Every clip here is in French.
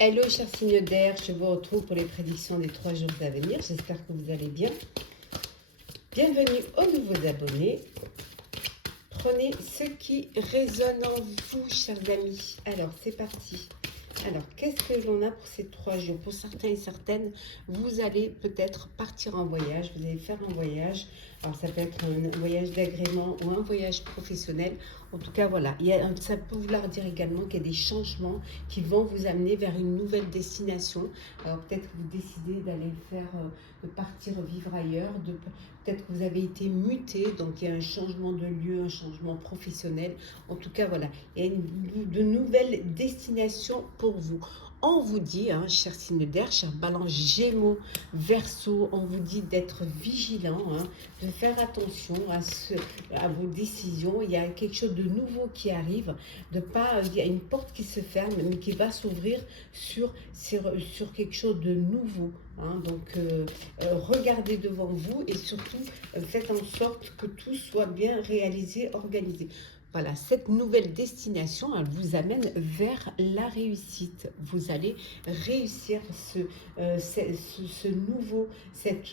Hello, chers signes d'air, je vous retrouve pour les prédictions des 3 jours d'avenir. J'espère que vous allez bien. Bienvenue aux nouveaux abonnés. Prenez ce qui résonne en vous, chers amis. Alors, c'est parti. Alors, qu'est-ce que l'on a pour ces 3 jours? Pour certains et certaines, vous allez peut-être partir en voyage. Vous allez faire un voyage. Alors, ça peut être un voyage d'agrément ou un voyage professionnel. En tout cas, voilà. Ça peut vouloir dire également qu'il y a des changements qui vont vous amener vers une nouvelle destination. Alors, peut-être que vous décidez d'aller faire, de partir vivre ailleurs. Peut-être que vous avez été muté, donc il y a un changement de lieu, un changement professionnel. En tout cas, voilà, il y a de nouvelles destinations pour vous. On vous dit, hein, chers signes d'air, chers balance Gémeaux, Verseau, on vous dit d'être vigilant, hein, de faire attention à vos décisions. Il y a quelque chose de nouveau qui arrive, il y a une porte qui se ferme, mais qui va s'ouvrir sur quelque chose de nouveau. Hein, donc, regardez devant vous et surtout, faites en sorte que tout soit bien réalisé, organisé. Voilà, cette nouvelle destination, elle vous amène vers la réussite. Vous allez réussir cette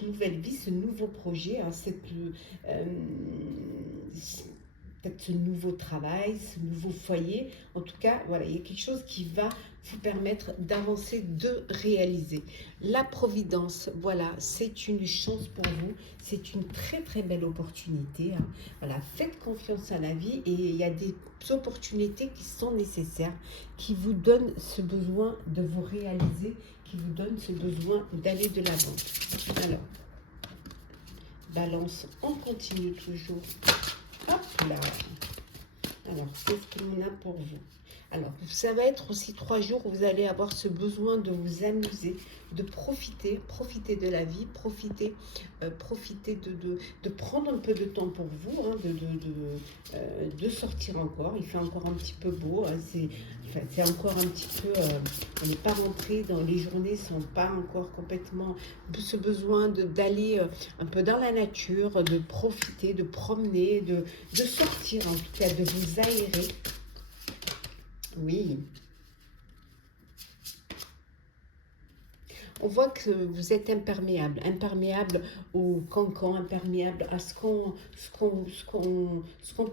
nouvelle vie, ce nouveau projet, hein, peut-être ce nouveau travail, ce nouveau foyer. En tout cas, voilà, il y a quelque chose qui va vous permettre d'avancer, de réaliser. La providence, voilà, c'est une chance pour vous. C'est une très très belle opportunité. Hein. Voilà, faites confiance à la vie et il y a des opportunités qui sont nécessaires, qui vous donnent ce besoin de vous réaliser, qui vous donnent ce besoin d'aller de l'avant. Alors, balance, on continue toujours. Hop là. Alors, qu'est-ce que l'on a pour vous? Alors, ça va être aussi 3 jours où vous allez avoir ce besoin de vous amuser, de profiter de la vie, profiter de prendre un peu de temps pour vous, hein, de sortir encore. Il fait encore un petit peu beau, hein, c'est encore un petit peu, on n'est pas rentré dans les journées, ne sont pas encore complètement, ce besoin d'aller un peu dans la nature, de profiter, de promener, de sortir en tout cas, de vous aérer. Oui. On voit que vous êtes imperméable au cancan, imperméable à ce qu'on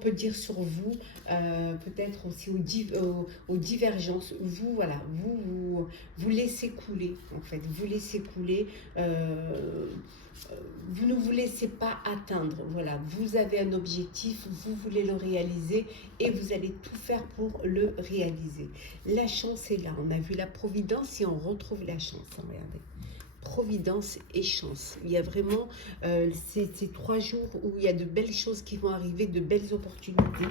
peut dire sur vous, peut-être aussi aux divergences. Vous, voilà, vous laissez couler, en fait, vous laissez couler. Vous ne vous laissez pas atteindre, voilà, vous avez un objectif, vous voulez le réaliser et vous allez tout faire pour le réaliser. La chance est là, on a vu la providence et on retrouve la chance, hein, regardez. Providence et chance. Il y a vraiment ces 3 jours où il y a de belles choses qui vont arriver, de belles opportunités.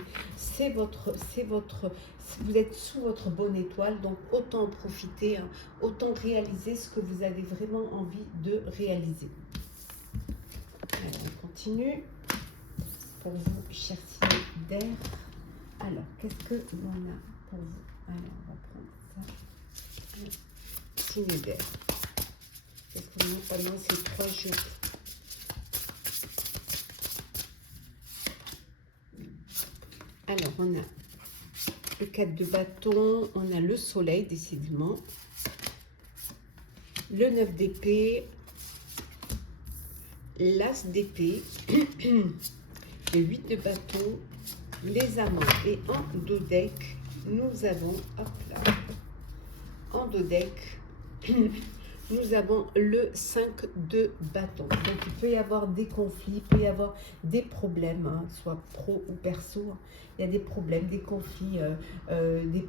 Vous êtes sous votre bonne étoile, donc autant en profiter, hein, autant réaliser ce que vous avez vraiment envie de réaliser. Alors, on continue. Pour vous, chers signes d'air. Alors, qu'est-ce que l'on a pour vous? Alors, on va prendre ça. Signes d'air. Qu'est-ce qu'on a pendant ces 3 jours? Alors, on a le 4 de bâton, on a le soleil, décidément. Le 9 d'épée. L'as d'épée, le 8 de bâton, les amants. Et en dos deck, nous avons, hop là, en dos deck, nous avons le 5 de bâton. Donc, il peut y avoir des conflits, il peut y avoir des problèmes, hein, soit pro ou perso. Il y a des problèmes, des conflits,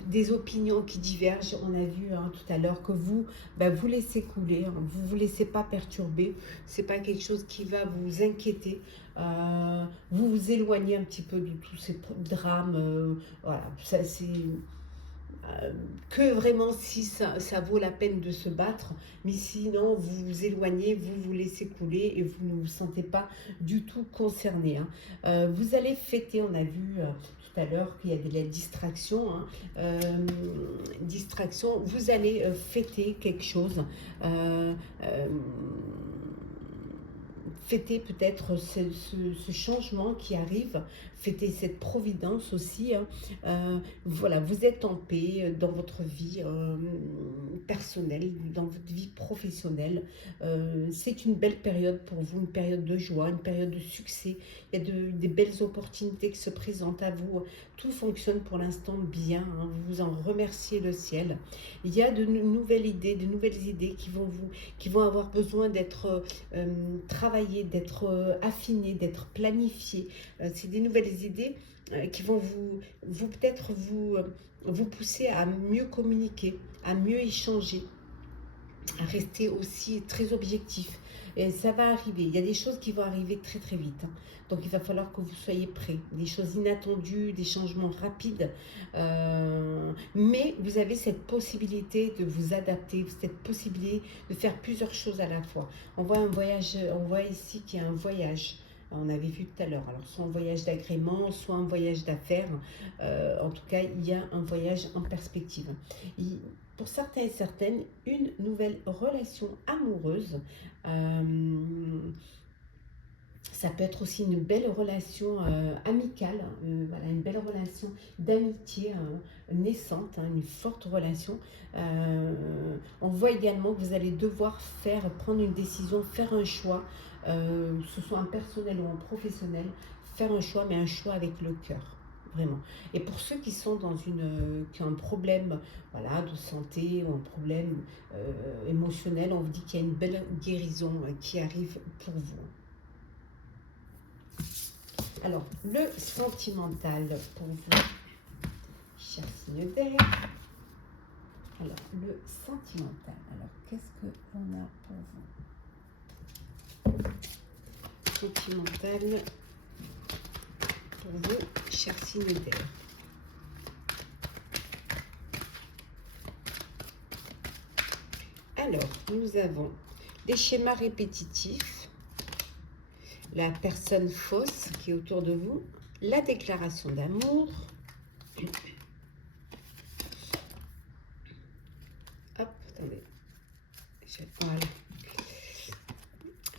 des opinions qui divergent. On a vu, hein, tout à l'heure que vous laissez couler, hein, vous ne vous laissez pas perturber. Ce n'est pas quelque chose qui va vous inquiéter. Vous vous éloignez un petit peu de tous ces drames. Voilà, ça c'est... que vraiment si ça vaut la peine de se battre, mais sinon vous vous éloignez, vous vous laissez couler et vous ne vous sentez pas du tout concerné. Hein. Vous allez fêter, on a vu tout à l'heure qu'il y a de la distraction. Hein. Distraction, vous allez fêter quelque chose. Fêter peut-être ce changement qui arrive, fêter cette providence aussi. Hein. Voilà, vous êtes en paix dans votre vie. personnelle, dans votre vie professionnelle. C'est une belle période pour vous, une période de joie, une période de succès. Il y a des belles opportunités qui se présentent à vous. Tout fonctionne pour l'instant bien, hein. Vous en remerciez le ciel. Il y a de nouvelles idées qui vont avoir besoin d'être travaillées, d'être affinées, d'être planifiées. C'est des nouvelles idées qui vont peut-être vous pousser à mieux communiquer, à mieux échanger, à rester aussi très objectif. Et ça va arriver. Il y a des choses qui vont arriver très très vite, hein. Donc il va falloir que vous soyez prêts. Des choses inattendues, des changements rapides. Mais vous avez cette possibilité de vous adapter, cette possibilité de faire plusieurs choses à la fois. On voit un voyage, on voit ici qu'il y a un voyage. On avait vu tout à l'heure, alors soit un voyage d'agrément, soit un voyage d'affaires. En tout cas, il y a un voyage en perspective. Pour certains et certaines, une nouvelle relation amoureuse. Ça peut être aussi une belle relation amicale, voilà, une belle relation d'amitié naissante, hein, une forte relation. On voit également que vous allez devoir prendre une décision, faire un choix, que ce soit en personnel ou en professionnel, faire un choix, mais un choix avec le cœur. Vraiment. Et pour ceux qui sont qui ont un problème, voilà, de santé ou un problème émotionnel, on vous dit qu'il y a une belle guérison qui arrive pour vous. Alors, le sentimental pour vous, cher signe d'air. Alors, le sentimental. Alors, qu'est-ce que l'on a pour vous? Sentimental pour vous, cher signe d'air. Alors, nous avons des schémas répétitifs. La personne fausse qui est autour de vous, la déclaration d'amour, hop, attendez, voilà,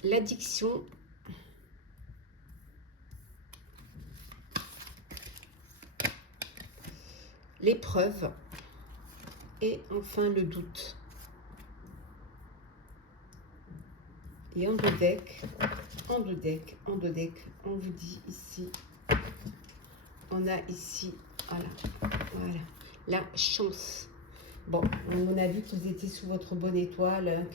l'addiction, l'épreuve et enfin le doute. Et en deux decks, on vous dit ici, on a ici, voilà, la chance. Bon, on a vu que vous étiez sous votre bonne étoile, hein,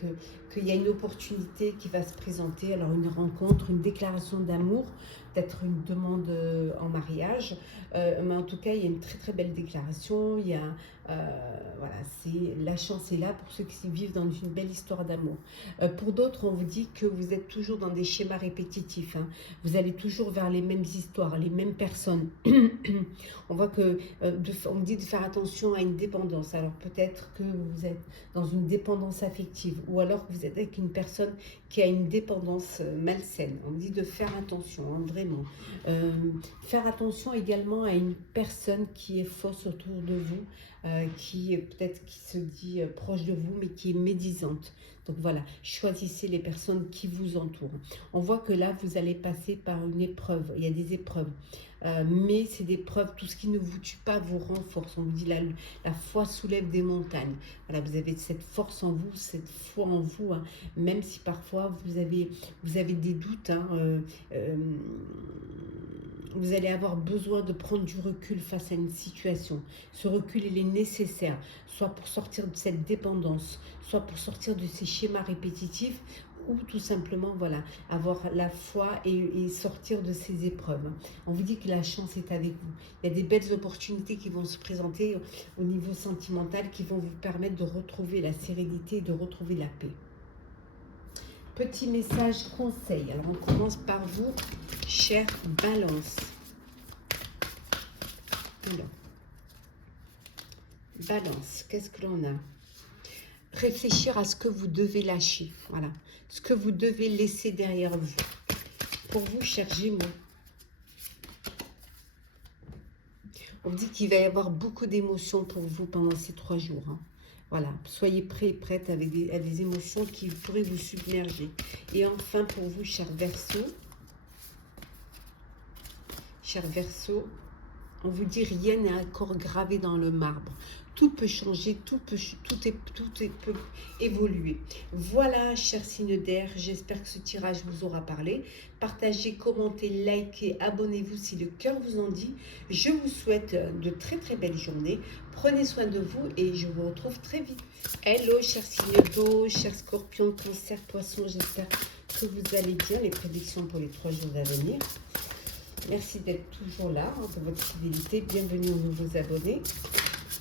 qu'il y a une opportunité qui va se présenter. Alors, une rencontre, une déclaration d'amour, peut-être une demande en mariage. Mais en tout cas, il y a une très très belle déclaration. Il y a, voilà, la chance est là pour ceux qui vivent dans une belle histoire d'amour. Pour d'autres, on vous dit que vous êtes toujours dans des schémas répétitifs, hein. Vous allez toujours vers les mêmes histoires, les mêmes personnes. On voit que, on me dit de faire attention à une dépendance. Alors peut-être que vous êtes dans une dépendance affective ou alors que vous êtes avec une personne qui a une dépendance malsaine. On me dit de faire attention, hein, vraiment. Faire attention également à une personne qui est fausse autour de vous, qui peut-être qui se dit proche de vous mais qui est médisante. Donc voilà, choisissez les personnes qui vous entourent. On voit que là, vous allez passer par une épreuve. Il y a des épreuves. Mais c'est des preuves, tout ce qui ne vous tue pas vous renforce. On vous dit la foi soulève des montagnes. Voilà, vous avez cette force en vous, cette foi en vous, hein, même si parfois vous avez des doutes, hein, vous allez avoir besoin de prendre du recul face à une situation. Ce recul, il est nécessaire, soit pour sortir de cette dépendance, soit pour sortir de ces schémas répétitifs, ou tout simplement, voilà, avoir la foi et sortir de ces épreuves. On vous dit que la chance est avec vous. Il y a des belles opportunités qui vont se présenter au niveau sentimental qui vont vous permettre de retrouver la sérénité et de retrouver la paix. Petit message conseil. Alors, on commence par vous, chère Balance. Alors, Balance, qu'est-ce que l'on a? Réfléchir à ce que vous devez lâcher. Voilà. Ce que vous devez laisser derrière vous. Pour vous, chers Gémeaux, on dit qu'il va y avoir beaucoup d'émotions pour vous pendant ces 3 jours. Hein. Voilà, soyez prêts et prêtes avec des émotions qui pourraient vous submerger. Et enfin, pour vous, chers Verseaux, on vous dit rien n'est encore gravé dans le marbre. tout peut changer, peut évoluer. Voilà, chers signes d'air, j'espère que ce tirage vous aura parlé. Partagez, commentez, likez, abonnez-vous si le cœur vous en dit. Je vous souhaite de très très belles journées. Prenez soin de vous et je vous retrouve très vite. Hello, chers signes d'eau, chers scorpions, cancer, poisson, j'espère que vous allez bien. Les prédictions pour les 3 jours à venir. Merci d'être toujours là, pour votre fidélité. Bienvenue aux nouveaux abonnés.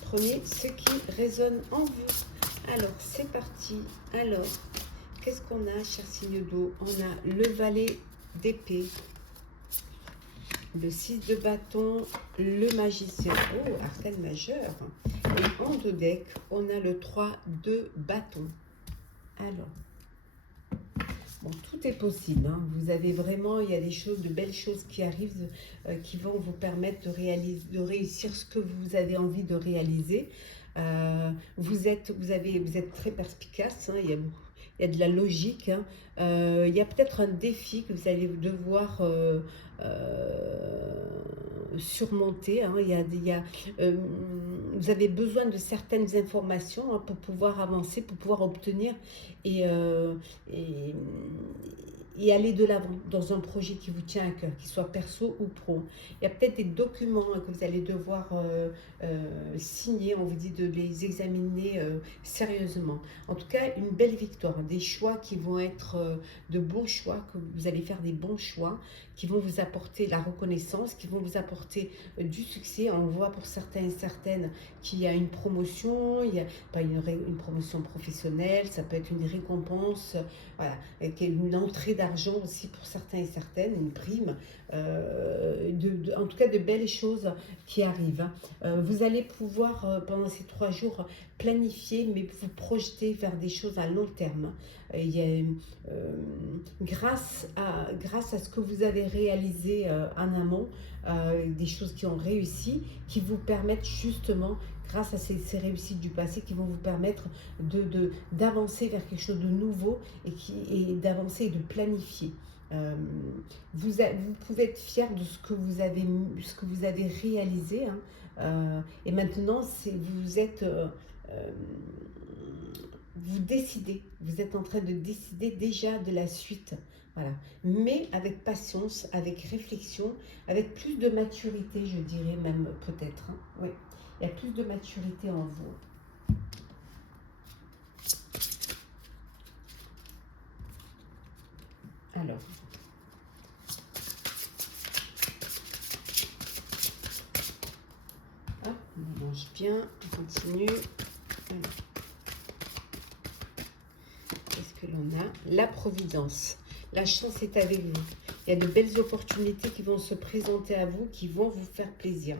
Prenez ce qui résonne en vous. Alors, c'est parti. Alors, qu'est-ce qu'on a, chers signes d'eau? On a le valet d'épée, le 6 de bâton, le magicien. Oh, arcane majeur. Et en deux decks, on a le 3 de bâton. Alors, bon, tout est possible. Hein. Vous avez vraiment, il y a des choses, de belles choses qui arrivent, qui vont vous permettre de réussir ce que vous avez envie de réaliser. Vous êtes très perspicace. Hein. Il y a de la logique. Hein. Il y a peut-être un défi que vous allez devoir surmonter. Hein. Vous avez besoin de certaines informations, hein, pour pouvoir avancer, pour pouvoir obtenir et, et aller de l'avant dans un projet qui vous tient à cœur, qu'il soit perso ou pro. Il y a peut-être des documents, hein, que vous allez devoir signer. On vous dit de les examiner sérieusement. En tout cas, une belle victoire, des choix qui vont être de bons choix, que vous allez faire des bons choix, qui vont vous apporter la reconnaissance, qui vont vous apporter du succès. On voit pour certains et certaines qu'il y a une promotion, il y a pas une promotion professionnelle, ça peut être une récompense, voilà, et une entrée d'argent aussi pour certains et certaines, une prime, en tout cas de belles choses qui arrivent. Vous allez pouvoir pendant ces 3 jours planifier, mais vous projeter vers des choses à long terme. Il y a, grâce à ce que vous avez réalisé en amont, des choses qui ont réussi, qui vous permettent justement, grâce à ces réussites du passé, qui vont vous permettre d'avancer vers quelque chose de nouveau et d'avancer et de planifier. Vous pouvez être fier de ce que vous avez réalisé, hein. Et maintenant, vous décidez, vous êtes en train de décider déjà de la suite, voilà. Mais avec patience, avec réflexion, avec plus de maturité, je dirais même peut-être, hein. Oui, il y a plus de maturité en vous. Alors, hop, on mélange bien, on continue. Alors. Qu'est-ce que l'on a? La providence. La chance est avec vous. Il y a de belles opportunités qui vont se présenter à vous, qui vont vous faire plaisir.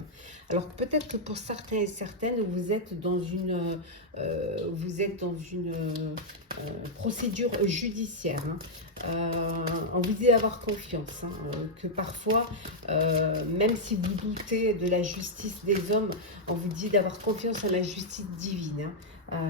Alors peut-être que pour certains et certaines, vous êtes dans une procédure judiciaire. Hein. On vous dit d'avoir confiance, hein, que parfois, même si vous doutez de la justice des hommes, on vous dit d'avoir confiance en la justice divine. Hein.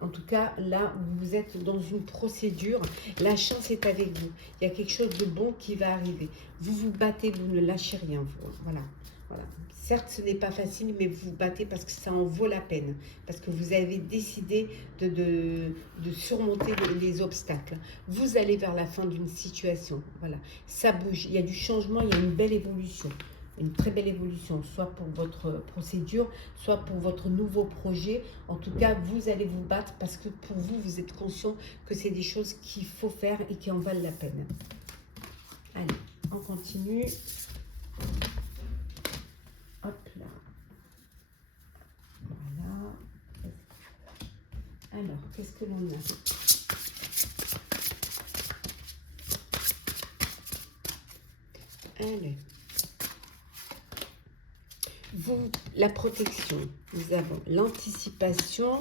En tout cas, là, vous êtes dans une procédure. La chance est avec vous. Il y a quelque chose de bon qui va arriver. Vous vous battez, vous ne lâchez rien. Vous. Voilà. Voilà. Certes, ce n'est pas facile, mais vous vous battez parce que ça en vaut la peine. Parce que vous avez décidé de surmonter les obstacles. Vous allez vers la fin d'une situation. Voilà. Ça bouge. Il y a du changement, il y a une belle évolution. Une très belle évolution, soit pour votre procédure, soit pour votre nouveau projet. En tout cas, vous allez vous battre parce que pour vous, vous êtes conscient que c'est des choses qu'il faut faire et qui en valent la peine. Allez, on continue. Hop là. Voilà. Alors, qu'est-ce que l'on a? Allez. La protection, nous avons l'anticipation,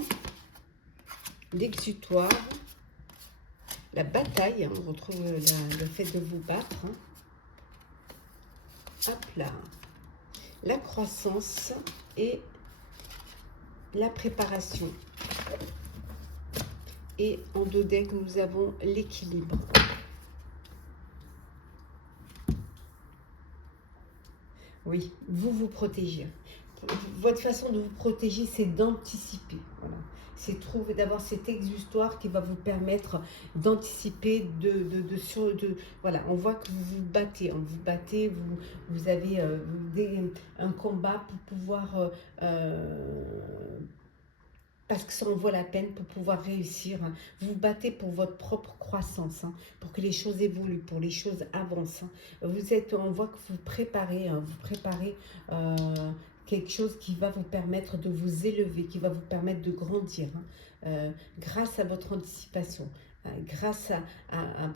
l'exutoire, la bataille, hein, on retrouve le fait de vous battre, hein. Hop là, la croissance et la préparation. Et en deux decks, nous avons l'équilibre. Oui, vous vous protégez. votre façon de vous protéger, c'est d'anticiper. Voilà. C'est d'avoir cet exutoire qui va vous permettre d'anticiper, voilà, on voit que vous vous battez, vous avez un combat pour pouvoir, parce que ça en vaut la peine pour pouvoir réussir. Hein. Vous vous battez pour votre propre croissance, hein, pour que les choses évoluent, pour les choses avancent. Hein. On voit que vous préparez, quelque chose qui va vous permettre de vous élever, qui va vous permettre de grandir, hein, grâce à votre anticipation. Grâce à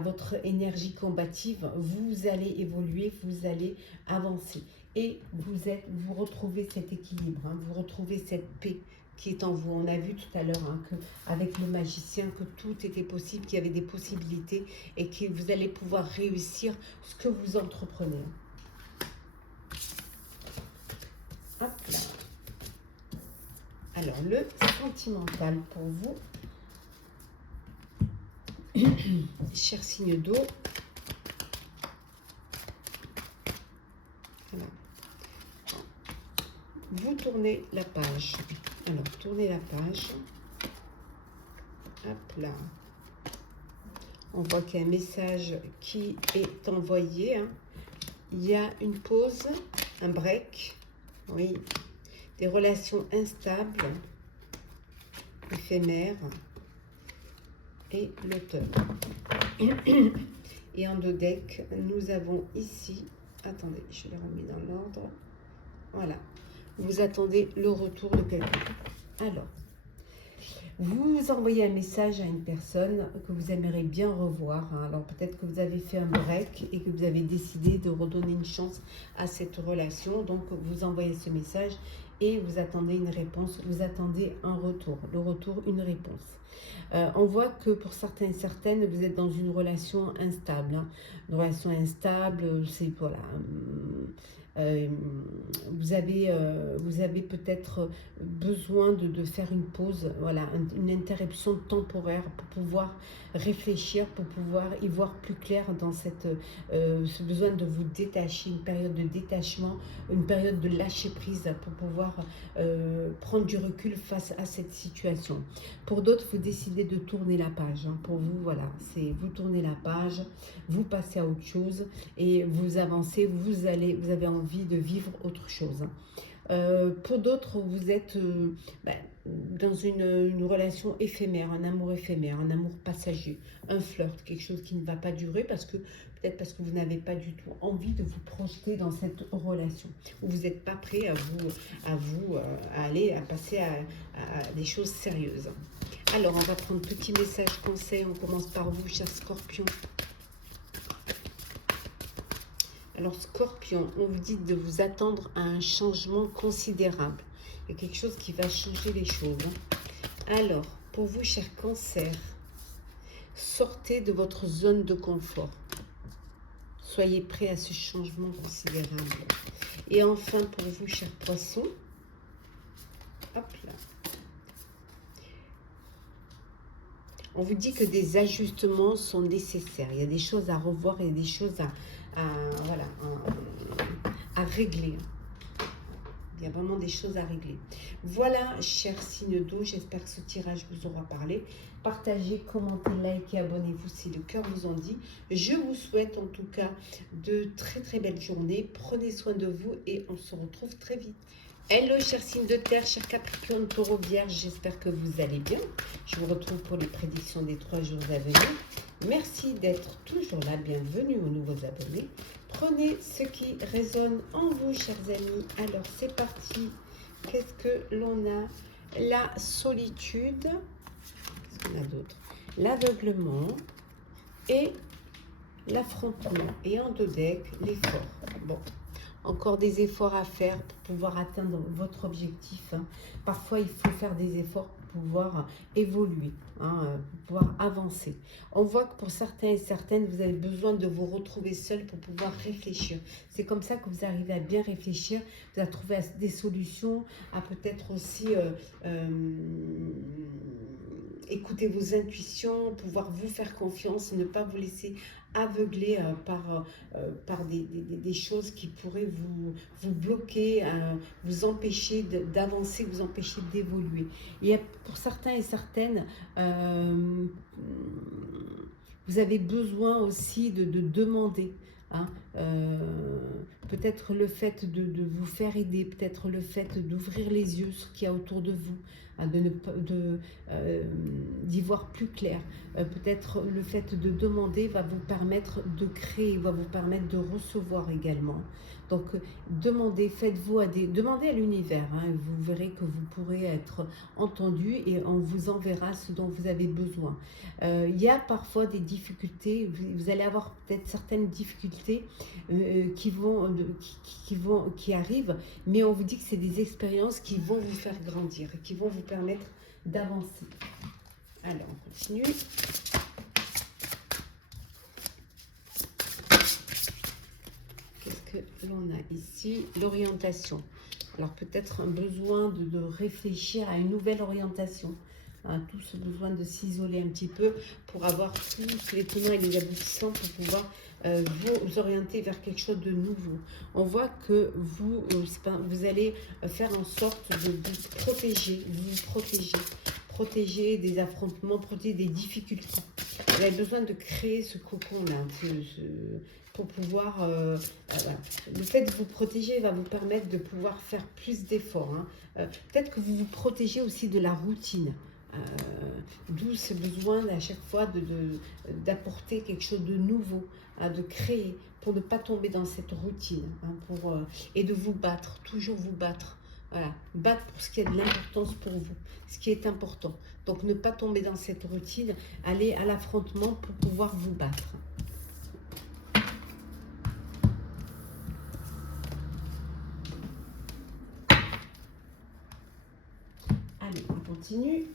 votre énergie combative, vous allez évoluer, vous allez avancer. Et vous retrouvez cet équilibre, hein, vous retrouvez cette paix qui est en vous. On a vu tout à l'heure, hein, avec le magicien, que tout était possible, qu'il y avait des possibilités et que vous allez pouvoir réussir ce que vous entreprenez. Hop là. Alors, le sentimental pour vous, cher signe d'eau. Voilà. Vous tournez la page. Alors, tournez la page. Hop là. On voit qu'il y a un message qui est envoyé. Hein. Il y a une pause, un break. Oui. Des relations instables, éphémères. Et l'auteur. Et en dos deck, nous avons ici, attendez, je les remets dans l'ordre. Voilà, vous attendez le retour de quelqu'un. Alors, vous envoyez un message à une personne que vous aimeriez bien revoir. Hein. Alors peut-être que vous avez fait un break et que vous avez décidé de redonner une chance à cette relation. Donc vous envoyez ce message et vous attendez une réponse, vous attendez un retour. Le retour, une réponse. On voit que pour certains et certaines, vous êtes dans une relation instable. Hein. Une relation instable, c'est voilà. Vous avez peut-être besoin de faire une pause, voilà, une interruption temporaire pour pouvoir réfléchir, pour pouvoir y voir plus clair dans ce besoin de vous détacher, une période de détachement, une période de lâcher prise pour pouvoir prendre du recul face à cette situation. Pour d'autres, vous décidez de tourner la page. Hein. Pour vous, voilà, c'est vous tournez la page, vous passez à autre chose et vous avancez, vous avez envie de vivre autre chose. Pour d'autres, vous êtes dans une relation éphémère, un amour éphémère, un amour passager, un flirt, quelque chose qui ne va pas durer peut-être parce que vous n'avez pas du tout envie de vous projeter dans cette relation, ou vous n'êtes pas prêt à passer à des choses sérieuses. Alors, on va prendre petit message conseil. On commence par vous, cher Scorpion. Alors, Scorpion, on vous dit de vous attendre à un changement considérable. Il y a quelque chose qui va changer les choses. Alors, pour vous, cher Cancer, sortez de votre zone de confort. Soyez prêts à ce changement considérable. Et enfin, pour vous, cher Poisson, hop là. On vous dit que des ajustements sont nécessaires. Il y a des choses à revoir, il y a des choses à régler. Il y a vraiment des choses à régler. Voilà, chers signes d'eau, j'espère que ce tirage vous aura parlé. Partagez, commentez, likez, abonnez-vous si le cœur vous en dit. Je vous souhaite en tout cas de très très belles journées. Prenez soin de vous et on se retrouve très vite. Hello, chers signes de terre, chers Capricorne, Taureau, Vierge, j'espère que vous allez bien. Je vous retrouve pour les prédictions des 3 jours à venir. Merci d'être toujours là, bienvenue aux nouveaux abonnés. Prenez ce qui résonne en vous, chers amis. Alors, c'est parti. Qu'est-ce que l'on a? La solitude. Qu'est-ce qu'on a d'autre? L'aveuglement et l'affrontement. Et en deux decks, l'effort. Bon. Encore des efforts à faire pour pouvoir atteindre votre objectif. Hein. Parfois, il faut faire des efforts pour pouvoir évoluer, hein, pour pouvoir avancer. On voit que pour certains et certaines, vous avez besoin de vous retrouver seul pour pouvoir réfléchir. C'est comme ça que vous arrivez à bien réfléchir, vous allez trouver des solutions, à peut-être aussi écouter vos intuitions, pouvoir vous faire confiance, ne pas vous laisser aveugler par des choses qui pourraient vous bloquer, vous empêcher d'avancer, vous empêcher d'évoluer. Et pour certains et certaines, vous avez besoin aussi de demander. Hein, peut-être le fait de vous faire aider, peut-être le fait d'ouvrir les yeux sur ce qu'il y a autour de vous, hein, d'y voir plus clair. Peut-être le fait de demander va vous permettre de créer, va vous permettre de recevoir également. Donc demandez, demandez à l'univers, hein, et vous verrez que vous pourrez être entendu et on vous enverra ce dont vous avez besoin. Il y a parfois des difficultés, vous allez avoir peut-être certaines difficultés qui arrivent, mais on vous dit que c'est des expériences qui vont vous faire grandir, qui vont vous permettre d'avancer. Alors, on continue. Qu'est-ce que l'on a ici? L'orientation. Alors, peut-être un besoin de réfléchir à une nouvelle orientation. Hein, tout ce besoin de s'isoler un petit peu pour avoir tous les tenants et les aboutissants pour pouvoir vous orienter vers quelque chose de nouveau. On voit que vous allez faire en sorte de vous protéger des affrontements, protéger des difficultés. Vous avez besoin de créer ce cocon-là, pour pouvoir... voilà. Le fait de vous protéger va vous permettre de pouvoir faire plus d'efforts. Hein. Peut-être que vous vous protégez aussi de la routine. D'où ce besoin à chaque fois d'apporter quelque chose de nouveau, hein, de créer, pour ne pas tomber dans cette routine, hein, et de vous battre, toujours vous battre. Voilà, battre pour ce qui a de l'importance pour vous, ce qui est important. Donc ne pas tomber dans cette routine, aller à l'affrontement pour pouvoir vous battre. Allez, on continue.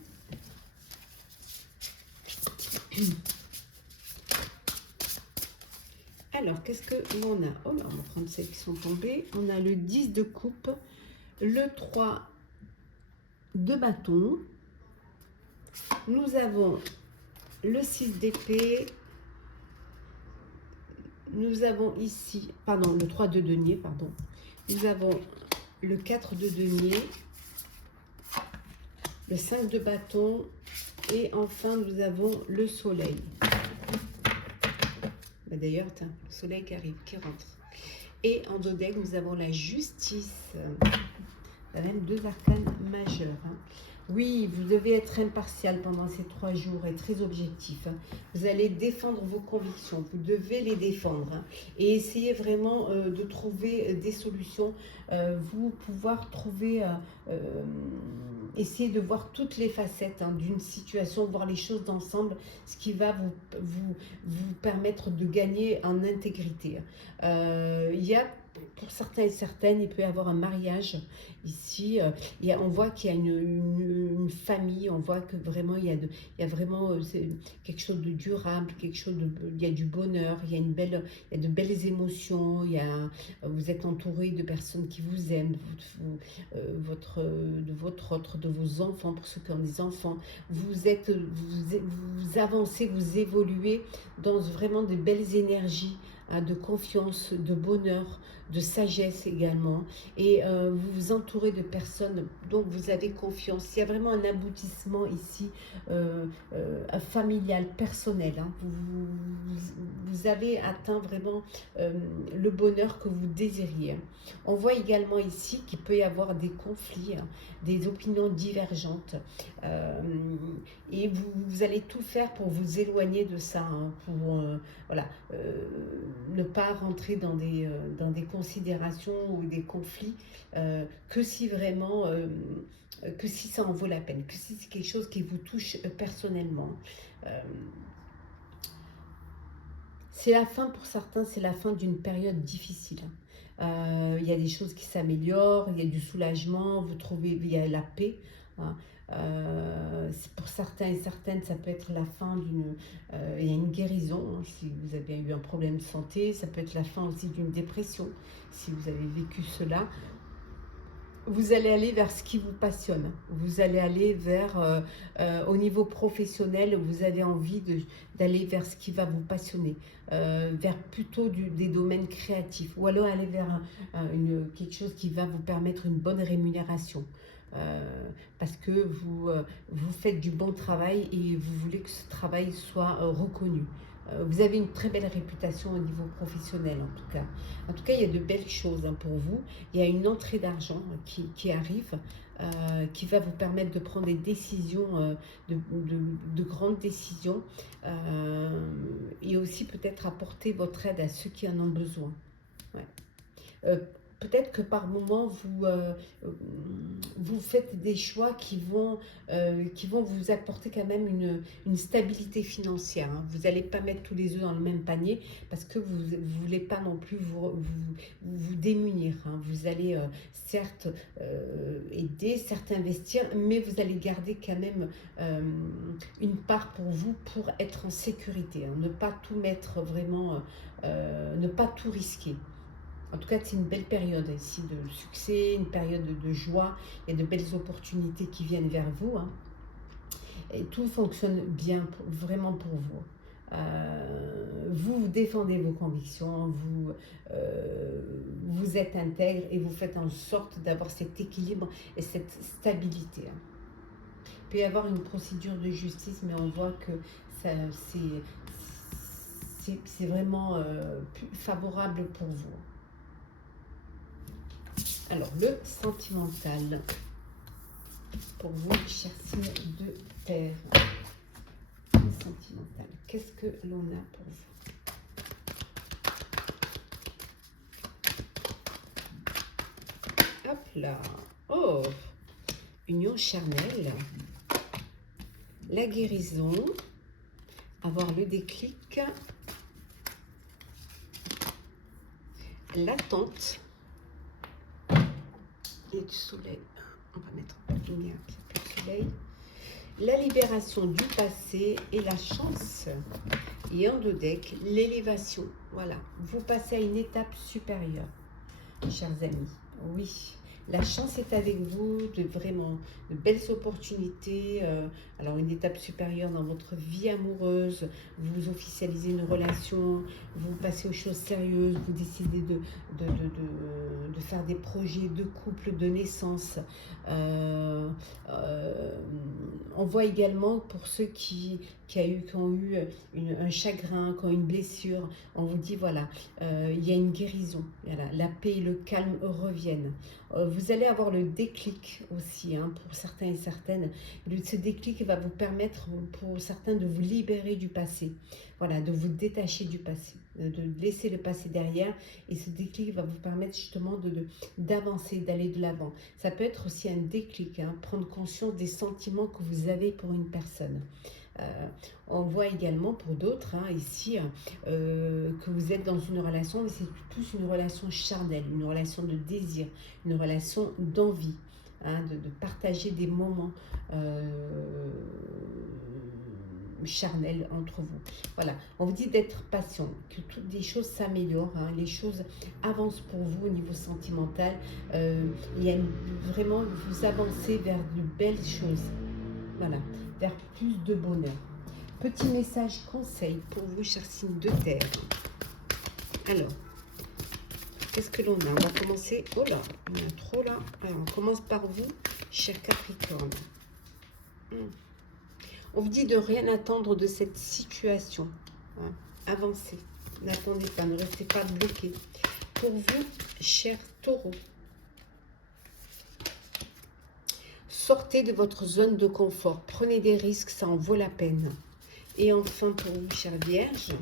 Alors, qu'est-ce que l'on a? Oh, on va prendre celles qui sont tombées. On a le 10 de coupe, le 3 de bâton. Nous avons le 6 d'épée. Nous avons ici, pardon, le 3 de denier, pardon. Nous avons le 4 de denier, le 5 de bâton et enfin nous avons le soleil. D'ailleurs, le soleil qui arrive, qui rentre. Et en dos d'aigle, nous avons la justice. Même deux arcanes majeures. Hein. Oui, vous devez être impartial pendant ces 3 jours et très objectif. Hein. Vous allez défendre vos convictions, vous devez les défendre. Hein. Et essayez vraiment de trouver des solutions. Vous pouvoir trouver... essayez de voir toutes les facettes, hein, d'une situation, voir les choses d'ensemble, ce qui va vous permettre de gagner en intégrité. Il y a, pour certains et certaines, il peut y avoir un mariage ici. On voit qu'il y a une famille, on voit que vraiment il y a vraiment quelque chose de durable, il y a du bonheur, il y a de belles émotions, vous êtes entouré de personnes qui vous aiment, de vos enfants, pour ceux qui ont des enfants. Vous avancez, vous évoluez dans vraiment de belles énergies, hein, de confiance, de bonheur, de sagesse également, et vous vous entourez de personnes dont vous avez confiance. Il y a vraiment un aboutissement ici familial, personnel. Hein. Vous avez atteint vraiment le bonheur que vous désiriez. On voit également ici qu'il peut y avoir des conflits, hein, des opinions divergentes, et vous allez tout faire pour vous éloigner de ça, hein, pour voilà, ne pas rentrer dans des considérations ou des conflits, que si vraiment, que si ça en vaut la peine, que si c'est quelque chose qui vous touche personnellement. C'est la fin pour certains, c'est la fin d'une période difficile. Il y a des choses qui s'améliorent, il y a du soulagement, vous trouvez, il y a la paix. Hein. Pour certains et certaines, ça peut être la fin il y a une guérison, hein, si vous avez eu un problème de santé. Ça peut être la fin aussi d'une dépression, si vous avez vécu cela. vous allez aller vers ce qui vous passionne. Vous allez aller vers, au niveau professionnel, vous avez envie d'aller vers ce qui va vous passionner, vers plutôt des domaines créatifs, ou alors aller vers quelque chose qui va vous permettre une bonne rémunération. Parce que vous faites du bon travail et vous voulez que ce travail soit reconnu. Vous avez une très belle réputation au niveau professionnel en tout cas. En tout cas, il y a de belles choses pour vous. Il y a une entrée d'argent qui arrive, qui va vous permettre de prendre des décisions, de grandes décisions, et aussi peut-être apporter votre aide à ceux qui en ont besoin. Ouais. Peut-être que par moment, vous faites des choix qui vont vous apporter quand même une stabilité financière. Vous n'allez pas mettre tous les œufs dans le même panier parce que vous ne voulez pas non plus vous démunir. Vous allez certes aider, certes investir, mais vous allez garder quand même une part pour vous pour être en sécurité. Ne pas tout mettre vraiment, ne pas tout risquer. En tout cas, c'est une belle période ici de succès, une période de joie. Il y a de belles opportunités qui viennent vers vous. Et tout fonctionne bien, vraiment pour vous. Vous défendez vos convictions, vous êtes intègre et vous faites en sorte d'avoir cet équilibre et cette stabilité. Il peut y avoir une procédure de justice, mais on voit que c'est vraiment plus favorable pour vous. Alors, le sentimental pour vous, chers signes de terre. Le sentimental, qu'est-ce que l'on a pour vous? Hop là. Oh, union charnelle, la guérison, avoir le déclic, l'attente. Et du soleil, on va mettre un peu de lumière, un peu de soleil, la libération du passé et la chance. Et en deux decks, l'élévation. Voilà, vous passez à une étape supérieure, chers amis. Oui, la chance est avec vous, vraiment de belles opportunités. Alors une étape supérieure dans votre vie amoureuse, vous officialisez une relation, vous passez aux choses sérieuses, vous décidez de faire des projets de couple, de naissance. On voit également pour ceux qui ont eu un chagrin, qui ont une blessure, on vous dit voilà, il y a une guérison, voilà, la paix et le calme reviennent. Vous allez avoir le déclic aussi, pour certains et certaines. Ce déclic va vous permettre pour certains de vous libérer du passé, voilà, de vous détacher du passé, de laisser le passé derrière. Et ce déclic va vous permettre justement d'avancer, d'aller de l'avant. Ça peut être aussi un déclic, prendre conscience des sentiments que vous avez pour une personne. On voit également pour d'autres ici que vous êtes dans une relation, mais c'est plus une relation charnelle, une relation de désir, une relation d'envie, de partager des moments charnel entre vous. Voilà, on vous dit d'être patient, que toutes les choses s'améliorent, les choses avancent pour vous au niveau sentimental. Il y a vraiment, vous avancez vers de belles choses, voilà, vers plus de bonheur. Petit message conseil pour vous, chers signes de terre. Alors, qu'est-ce que l'on a? On va commencer, oh là, il y en a trop là. Alors, on commence par vous, cher Capricorne. On vous dit de rien attendre de cette situation. Avancez. N'attendez pas, ne restez pas bloqué. Pour vous, cher Taureau, sortez de votre zone de confort. Prenez des risques, ça en vaut la peine. Et enfin, pour vous, cher Vierge,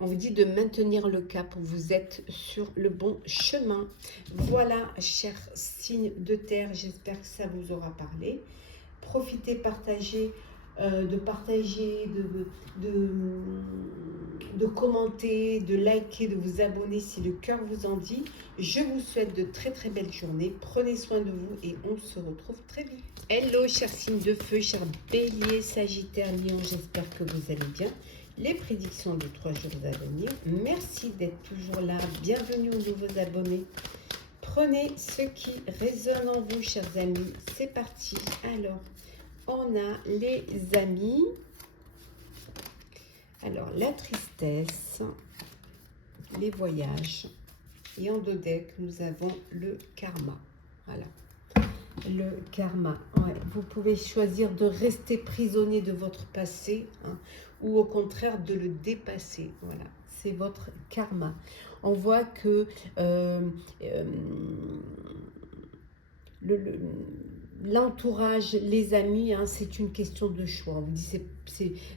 on vous dit de maintenir le cap. Vous êtes sur le bon chemin. Voilà, chers signes de terre, j'espère que ça vous aura parlé. Profitez, partagez, de commenter, de liker, de vous abonner si le cœur vous en dit. Je vous souhaite de très très belles journées. Prenez soin de vous et on se retrouve très vite. Hello, chers signes de feu, chers béliers, sagittaires, lions, j'espère que vous allez bien. Les prédictions de 3 jours à venir. Merci d'être toujours là. Bienvenue aux nouveaux abonnés. Prenez ce qui résonne en vous, chers amis. C'est parti. Alors, on a les amis. Alors, la tristesse, les voyages. Et en 2 decks, nous avons le karma. Voilà. Le karma. Ouais. Vous pouvez choisir de rester prisonnier de votre passé, hein, ou au contraire de le dépasser. Voilà. C'est votre karma. On voit que l'entourage, les amis, hein, c'est une question de choix. On vous dit,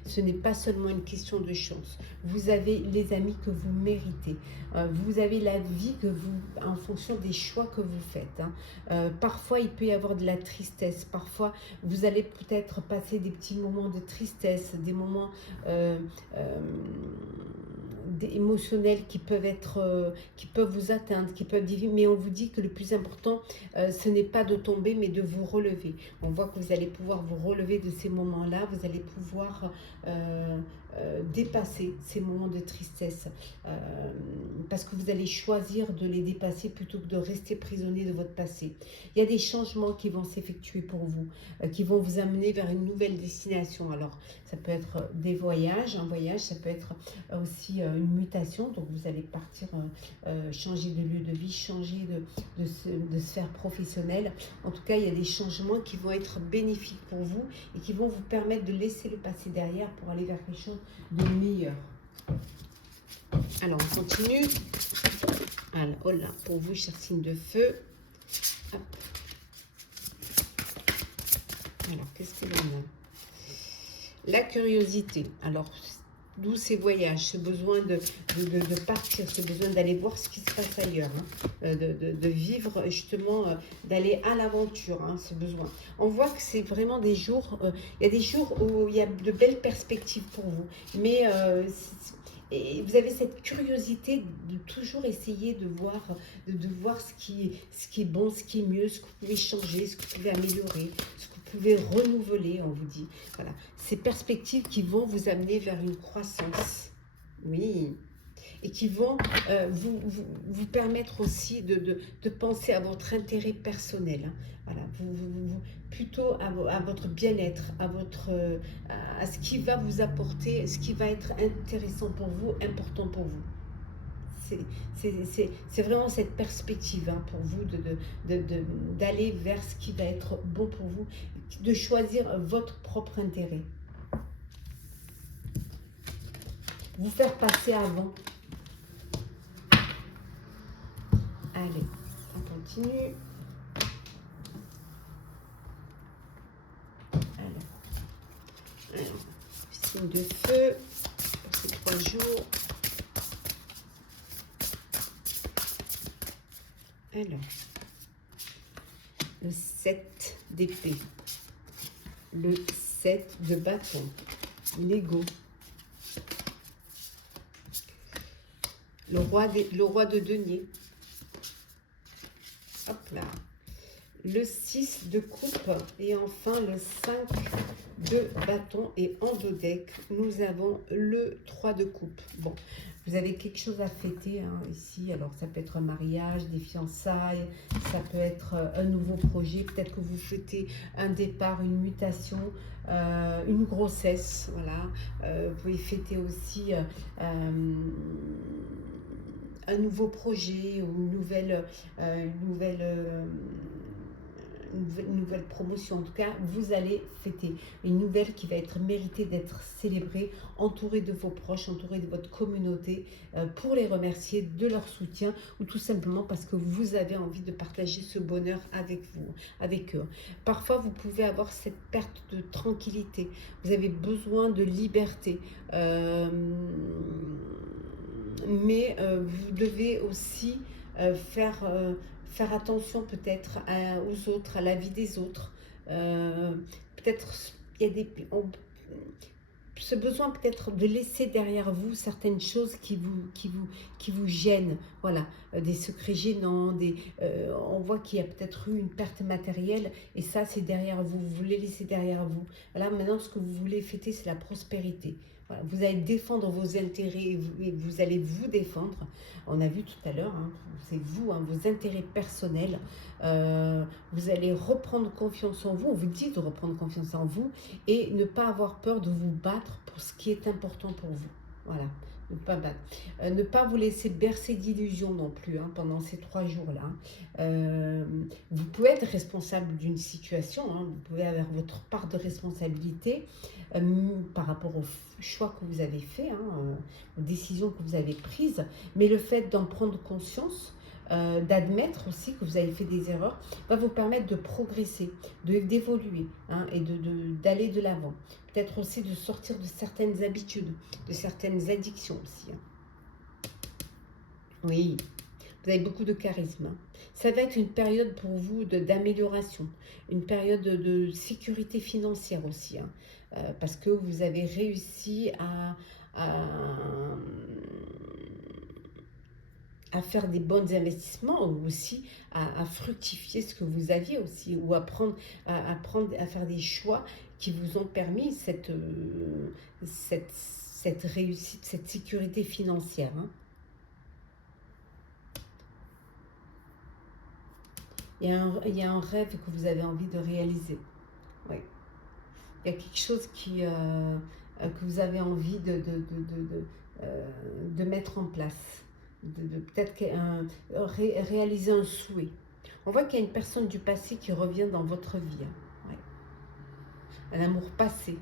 ce n'est pas seulement une question de chance. Vous avez les amis que vous méritez. Vous avez la vie que vous, en fonction des choix que vous faites. Hein. Parfois, il peut y avoir de la tristesse. Parfois, vous allez peut-être passer des petits moments de tristesse, des moments émotionnels qui peuvent vous atteindre, qui peuvent vivre. Mais on vous dit que le plus important, ce n'est pas de tomber, mais de vous relever. On voit que vous allez pouvoir vous relever de ces moments-là. Vous allez pouvoir dépasser ces moments de tristesse, parce que vous allez choisir de les dépasser plutôt que de rester prisonnier de votre passé. Il y a des changements qui vont s'effectuer pour vous, qui vont vous amener vers une nouvelle destination. Alors, ça peut être des voyages, un voyage, ça peut être aussi une mutation. Donc, vous allez partir, changer de lieu de vie, changer de sphère professionnelle. En tout cas, il y a des changements qui vont être bénéfiques pour vous et qui vont vous permettre de laisser le passé derrière pour aller vers quelque chose de meilleur. Alors, on continue. Alors, oh là, pour vous, chers signes de feu. Hop. Alors, qu'est-ce que l'on a? La curiosité. Alors, d'où ces voyages, ce besoin de partir, ce besoin d'aller voir ce qui se passe ailleurs, hein, de vivre justement, d'aller à l'aventure, hein, ce besoin. On voit que c'est vraiment des jours, il y a des jours où il y a de belles perspectives pour vous, mais et vous avez cette curiosité de toujours essayer de voir ce qui est bon, ce qui est mieux, ce que vous pouvez changer, ce que vous pouvez améliorer, ce que vous pouvez renouveler, on vous dit. Voilà, ces perspectives qui vont vous amener vers une croissance. Oui. Et qui vont vous permettre aussi de penser à votre intérêt personnel. Hein. Voilà, plutôt à votre bien-être, à ce qui va vous apporter, ce qui va être intéressant pour vous, important pour vous. C'est vraiment cette perspective, hein, pour vous d'aller vers ce qui va être bon pour vous, de choisir votre propre intérêt. Vous faire passer avant. Allez, on continue. Alors, signe de feu pour ces 3 jours. Alors, le 7 d'épée, le 7 de bâton, l'ego, le roi de denier. Hop là. Le 6 de coupe et enfin le 5 de bâton. Et en 2 decks, nous avons le 3 de coupe. Bon, vous avez quelque chose à fêter, hein, ici. Alors, ça peut être un mariage, des fiançailles, ça peut être un nouveau projet. Peut-être que vous fêtez un départ, une mutation, une grossesse. Voilà. Vous pouvez fêter aussi un nouveau projet ou une nouvelle promotion. En tout cas, vous allez fêter une nouvelle qui va être méritée d'être célébrée, entourée de vos proches, entourée de votre communauté, pour les remercier de leur soutien ou tout simplement parce que vous avez envie de partager ce bonheur avec eux. Parfois, vous pouvez avoir cette perte de tranquillité. Vous avez besoin de liberté. Mais vous devez aussi faire attention peut-être aux autres, à la vie des autres. Peut-être il y a ce besoin peut-être de laisser derrière vous certaines choses qui vous gênent. Voilà, des secrets gênants, on voit qu'il y a peut-être eu une perte matérielle et ça c'est derrière vous, vous les laissez derrière vous. Voilà, maintenant ce que vous voulez fêter c'est la prospérité. Voilà, vous allez défendre vos intérêts, vous allez vous défendre. On a vu tout à l'heure, hein, c'est vous, hein, vos intérêts personnels. Vous allez reprendre confiance en vous. On vous dit de reprendre confiance en vous et ne pas avoir peur de vous battre pour ce qui est important pour vous. Voilà. Ne pas vous laisser bercer d'illusions non plus, hein, pendant ces 3 jours-là. Vous pouvez être responsable d'une situation, hein, vous pouvez avoir votre part de responsabilité par rapport aux choix que vous avez faits, hein, aux décisions que vous avez prises, mais le fait d'en prendre conscience, d'admettre aussi que vous avez fait des erreurs, va vous permettre de progresser, d'évoluer, hein, et d'aller de l'avant. Peut-être aussi de sortir de certaines habitudes, de certaines addictions aussi. Hein. Oui, vous avez beaucoup de charisme. Hein. Ça va être une période pour vous d'amélioration, une période de sécurité financière aussi. Hein. Parce que vous avez réussi à faire des bons investissements ou aussi à fructifier ce que vous aviez aussi, ou à faire des choix qui vous ont permis cette réussite, cette sécurité financière. Hein. Il y a un rêve que vous avez envie de réaliser. Oui. Il y a quelque chose que vous avez envie de mettre en place. Peut-être réaliser un souhait. On voit qu'il y a une personne du passé qui revient dans votre vie. Hein. Ouais. Un amour passé.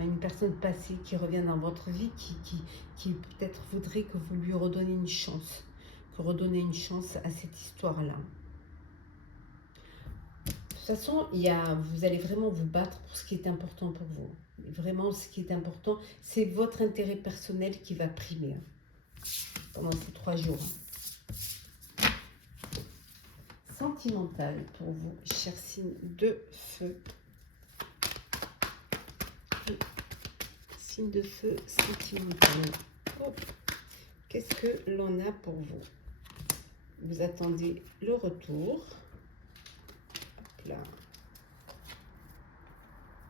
Une personne passée qui revient dans votre vie, qui peut-être voudrait que vous lui redonniez une chance. Que redonner une chance à cette histoire-là. De toute façon, vous allez vraiment vous battre pour ce qui est important pour vous. Vraiment, ce qui est important, c'est votre intérêt personnel qui va primer, hein, pendant ces 3 jours. Hein. Sentimental pour vous, chers signes de feu. Signe de feu sentimental. Oh. Qu'est-ce que l'on a pour vous? Vous attendez le retour. Hop là.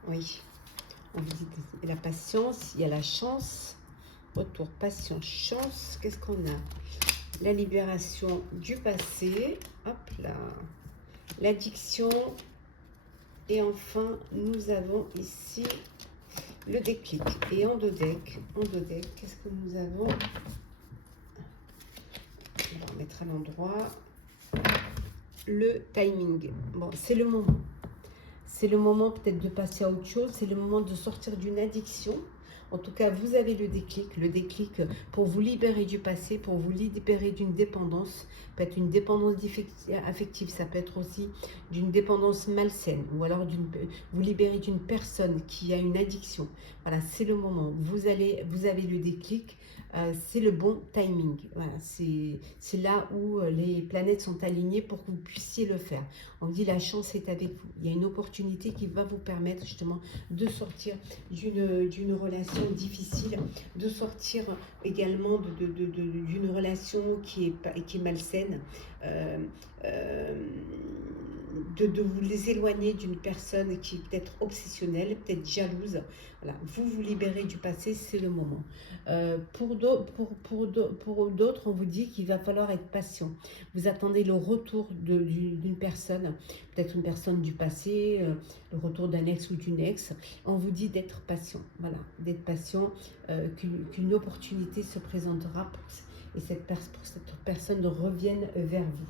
Oui. On vous dit la patience, il y a la chance. Retour, patience, chance. Qu'est-ce qu'on a? La libération du passé. Hop là. L'addiction. Et enfin, nous avons ici le déclic. Et en deux decks, qu'est-ce que nous avons? On va remettre à l'endroit. Le timing. Bon, c'est le moment. C'est le moment peut-être de passer à autre chose. C'est le moment de sortir d'une addiction. En tout cas, vous avez le déclic pour vous libérer du passé, pour vous libérer d'une dépendance. Ça peut être une dépendance affective, ça peut être aussi d'une dépendance malsaine, ou alors vous libérer d'une personne qui a une addiction. Voilà, c'est le moment. Vous avez le déclic. C'est le bon timing. Voilà, c'est là où les planètes sont alignées pour que vous puissiez le faire. On dit la chance est avec vous. Il y a une opportunité qui va vous permettre justement de sortir d'une relation difficile, de sortir également d'une relation qui est malsaine, de vous les éloigner d'une personne qui est peut-être obsessionnelle, peut-être jalouse. Voilà, vous libérez du passé, c'est le moment. Pour d'autres, on vous dit qu'il va falloir être patient. Vous attendez le retour d'une personne, peut-être une personne du passé, le retour d'un ex ou d'une ex. On vous dit d'être patient, voilà, d'être patient, qu'une opportunité se présentera et cette personne revienne vers vous.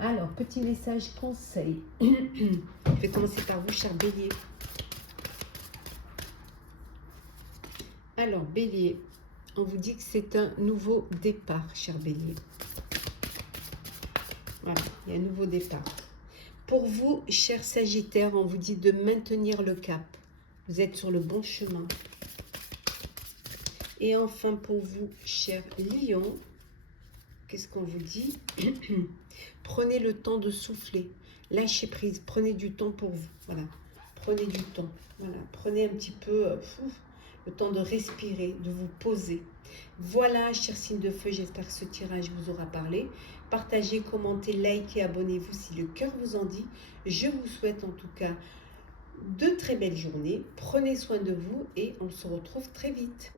Alors, petit message conseil. Je vais commencer par vous, cher Bélier. Alors, Bélier, on vous dit que c'est un nouveau départ, cher Bélier. Voilà, il y a un nouveau départ. Pour vous, cher Sagittaire, on vous dit de maintenir le cap. Vous êtes sur le bon chemin. Et enfin, pour vous, cher Lion, qu'est-ce qu'on vous dit? Prenez le temps de souffler. Lâchez prise. Prenez du temps pour vous. Voilà. Prenez du temps. Voilà. Prenez un petit peu le temps de respirer, de vous poser. Voilà, chers signes de feu, j'espère que ce tirage vous aura parlé. Partagez, commentez, likez, abonnez-vous si le cœur vous en dit. Je vous souhaite en tout cas de très belles journées. Prenez soin de vous et on se retrouve très vite.